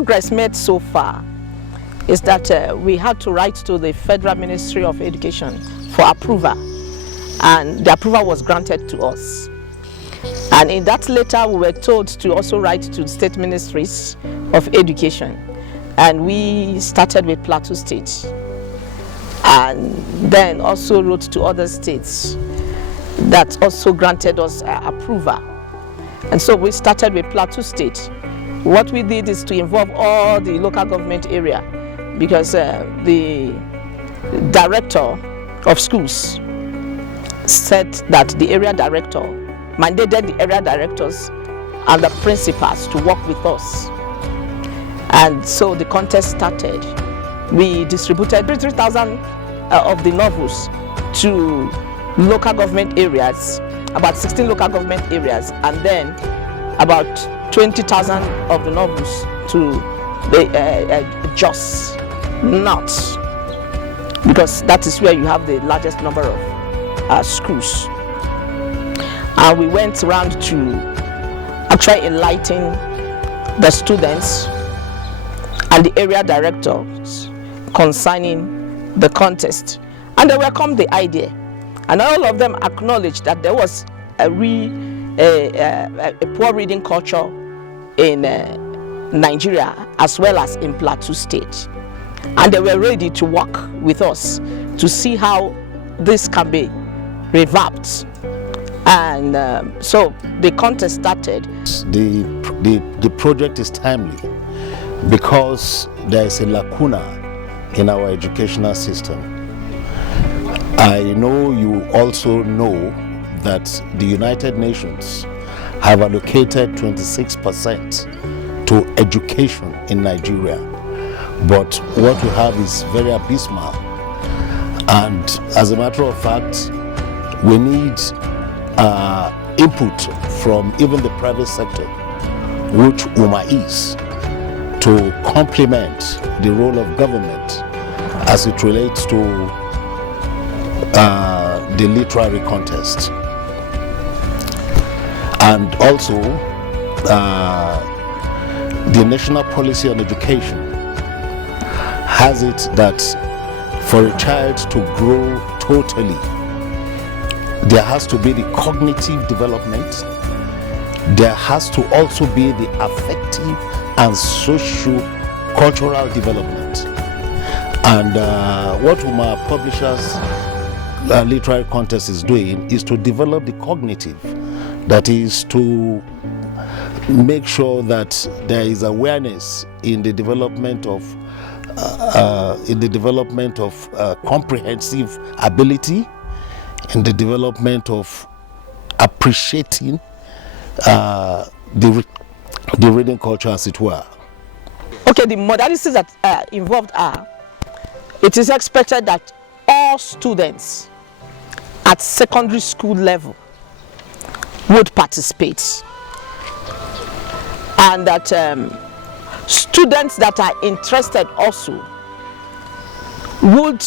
progress made so far is that we had to write to the Federal Ministry of Education for approval, and the approval was granted to us. And in that letter, we were told to also write to the state ministries of education, and we started with Plateau State, and then also wrote to other states that also granted us approval. And so we started with Plateau State. What we did is to involve all the local government area, because the director of schools said that the area director mandated the area directors and the principals to work with us. And so the contest started. We distributed 3,000 of the novels to local government areas, about 16 local government areas, and then about 20,000 of the novels to the Jos North, because that is where you have the largest number of schools. And we went around to actually enlighten the students and the area directors concerning the contest, and they welcomed the idea, and all of them acknowledged that there was a poor reading culture in Nigeria as well as in Plateau State, and they were ready to work with us to see how this can be revamped. And so the contest started. The project is timely because there is a lacuna in our educational system. I know you also know that the United Nations have allocated 26% to education in Nigeria, but what we have is very abysmal. And as a matter of fact, we need input from even the private sector, which Umah is, to complement the role of government as it relates to the literary contest. And also the national policy on education has it that for a child to grow totally, there has to be the cognitive development, there has to also be the affective and socio-cultural development. And what Umah Publishers Literary Contest is doing is to develop the cognitive, that is to make sure that there is awareness in the development of comprehensive ability, in the development of appreciating the reading culture, as it were. Okay, the modalities that are involved are, it is expected that all students at secondary school level would participate, and that students that are interested also would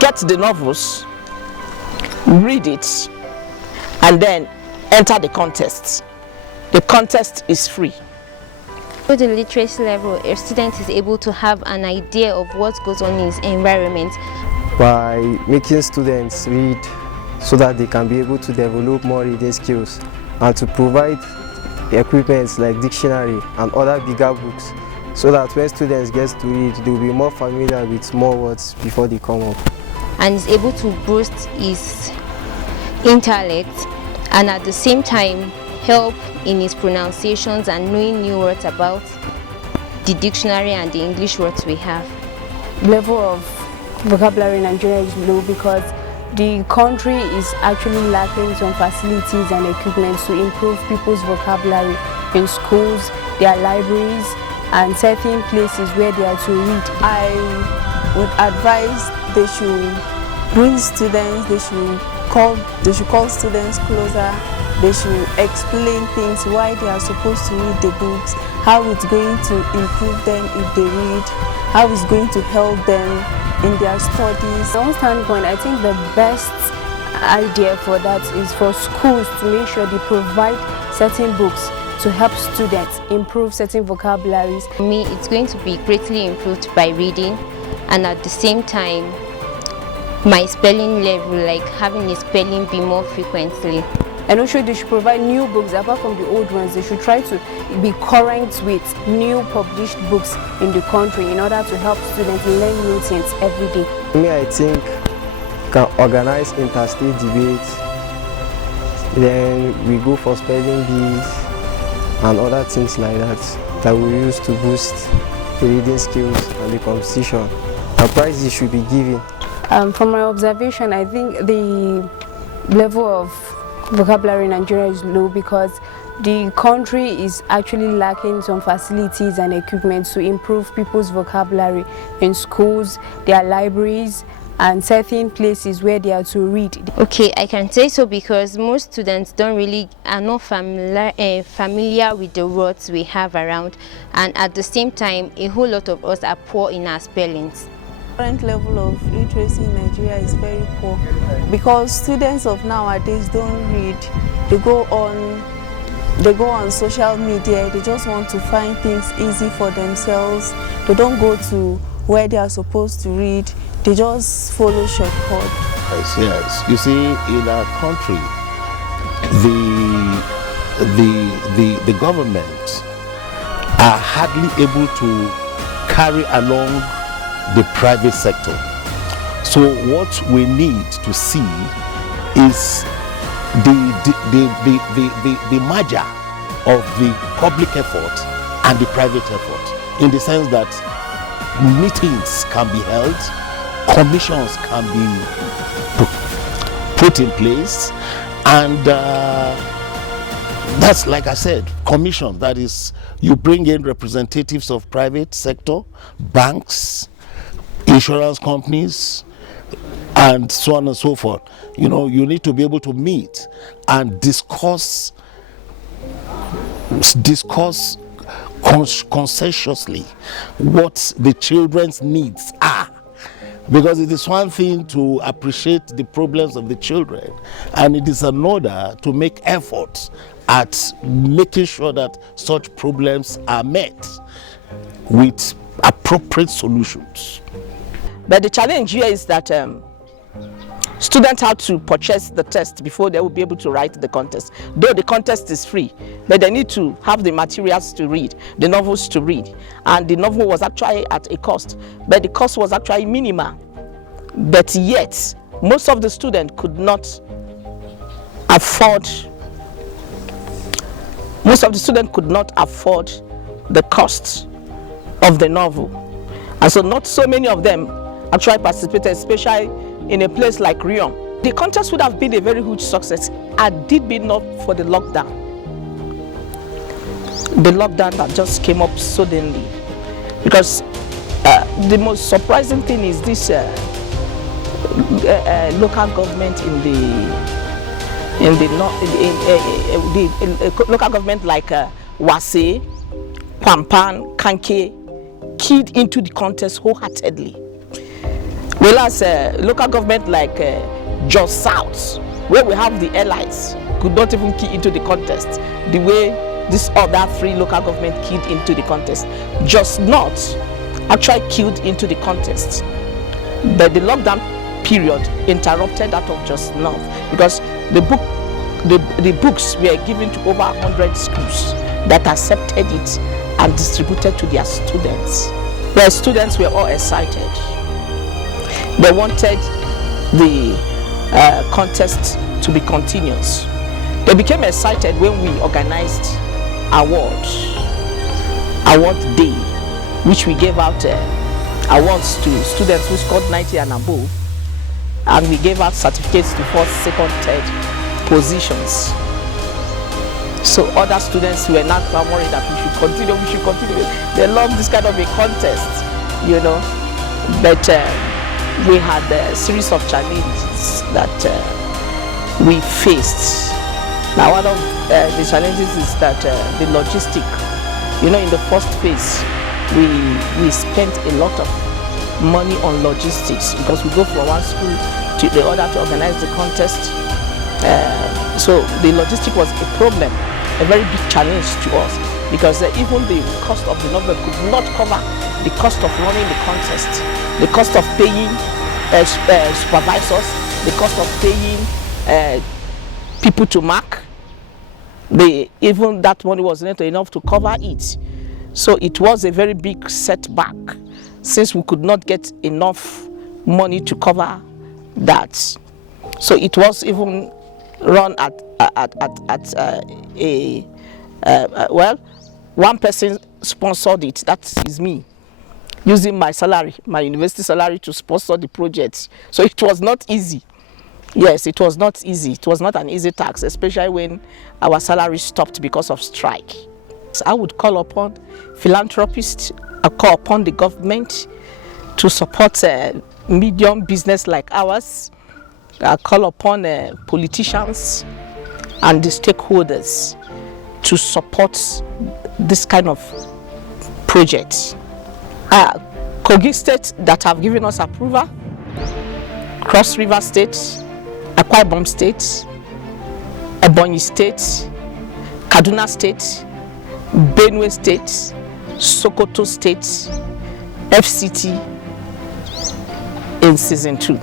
get the novels, read it, and then enter the contest. The contest is free. At the literacy level, a student is able to have an idea of what goes on in his environment. By making students read so that they can be able to develop more reading skills, and to provide equipment like dictionary and other bigger books, so that when students get to read, they will be more familiar with more words before they come up. And is able to boost his intellect, and at the same time help in his pronunciations and knowing new words about the dictionary and the English words we have. Level of vocabulary in Nigeria is low because the country is actually lacking some facilities and equipment to improve people's vocabulary in schools, their libraries, and certain places where they are to read. I would advise they should bring students, they should call students closer, they should explain things, why they are supposed to read the books, how it's going to improve them if they read, how it's going to help them in their studies. From one standpoint, I think the best idea for that is for schools to make sure they provide certain books to help students improve certain vocabularies? For me, it's going to be greatly improved by reading, and at the same time, my spelling level, like having a spelling bee more frequently. And also they should provide new books apart from the old ones. They should try to be current with new published books in the country in order to help students learn new things every day. Me, I think can organize interstate debates, then we go for spelling bees and other things like that we use to boost the reading skills and the competition. And prizes should be given. From my observation, I think the level of vocabulary in Nigeria is low because the country is actually lacking some facilities and equipment to improve people's vocabulary in schools, their libraries, and certain places where they are to read. Okay, I can say so because most students are not familiar with the words we have around, and at the same time, a whole lot of us are poor in our spellings. Current level of literacy in Nigeria is very poor because students of nowadays don't read. They go on social media. They just want to find things easy for themselves. They don't go to where they are supposed to read. They just follow shortcuts. Yes. You see, in our country, the government are hardly able to carry along the private sector. So what we need to see is the merger of the public effort and the private effort, in the sense that meetings can be held, commissions can be put in place, and that's, like I said, commission. That is, you bring in representatives of private sector, banks, insurance companies, and so on and so forth. You know, you need to be able to meet and discuss conscientiously what the children's needs are. Because it is one thing to appreciate the problems of the children, and it is another to make efforts at making sure that such problems are met with appropriate solutions. But the challenge here is that students have to purchase the test before they will be able to write the contest. Though the contest is free, but they need to have the materials to read, the novels to read. And the novel was actually at a cost, but the cost was actually minimal. But yet, most of the students could not afford the cost of the novel. And so not so many of them actually participated, especially in a place like Riom. The contest would have been a very huge success had it been not for the lockdown. The lockdown that just came up suddenly. Because the most surprising thing is this local government local government like Wase, Pampan, Kanke keyed into the contest wholeheartedly. Whereas local government like Jos South, where we have the allies, could not even key into the contest the way this other three local government keyed into the contest. Just North actually keyed into the contest. But the lockdown period interrupted that of Just North because the books were given to over 100 schools that accepted it and distributed to their students. Their students were all excited. They wanted the contest to be continuous. They became excited when we organized award day, which we gave out awards to students who scored 90 and above, and we gave out certificates to first, second, third positions. So other students were not clamoring that we should continue. They love this kind of a contest, you know. But we had a series of challenges that we faced. Now one of the challenges is that the logistic. You know, in the first phase, we spent a lot of money on logistics because we go from one school to the other to organize the contest. So the logistic was a problem. a very big challenge to us, because even the cost of the novel could not cover the cost of running the contest, the cost of paying supervisors, the cost of paying people to mark. Even that money was not enough to cover it. So it was a very big setback, since we could not get enough money to cover that. So it was even run at well, one person sponsored it, that is me, using my salary, my university salary, to sponsor the project. So it was not easy. Yes, it was not easy. It was not an easy task, especially when our salary stopped because of strike. So I would call upon philanthropists, I call upon the government to support medium business like ours. I call upon politicians and the stakeholders to support this kind of project. Kogi State that have given us approval, Cross River State, Akwa Ibom State, Ebonyi State, Kaduna State, Benue State, Sokoto State, FCT in season 2.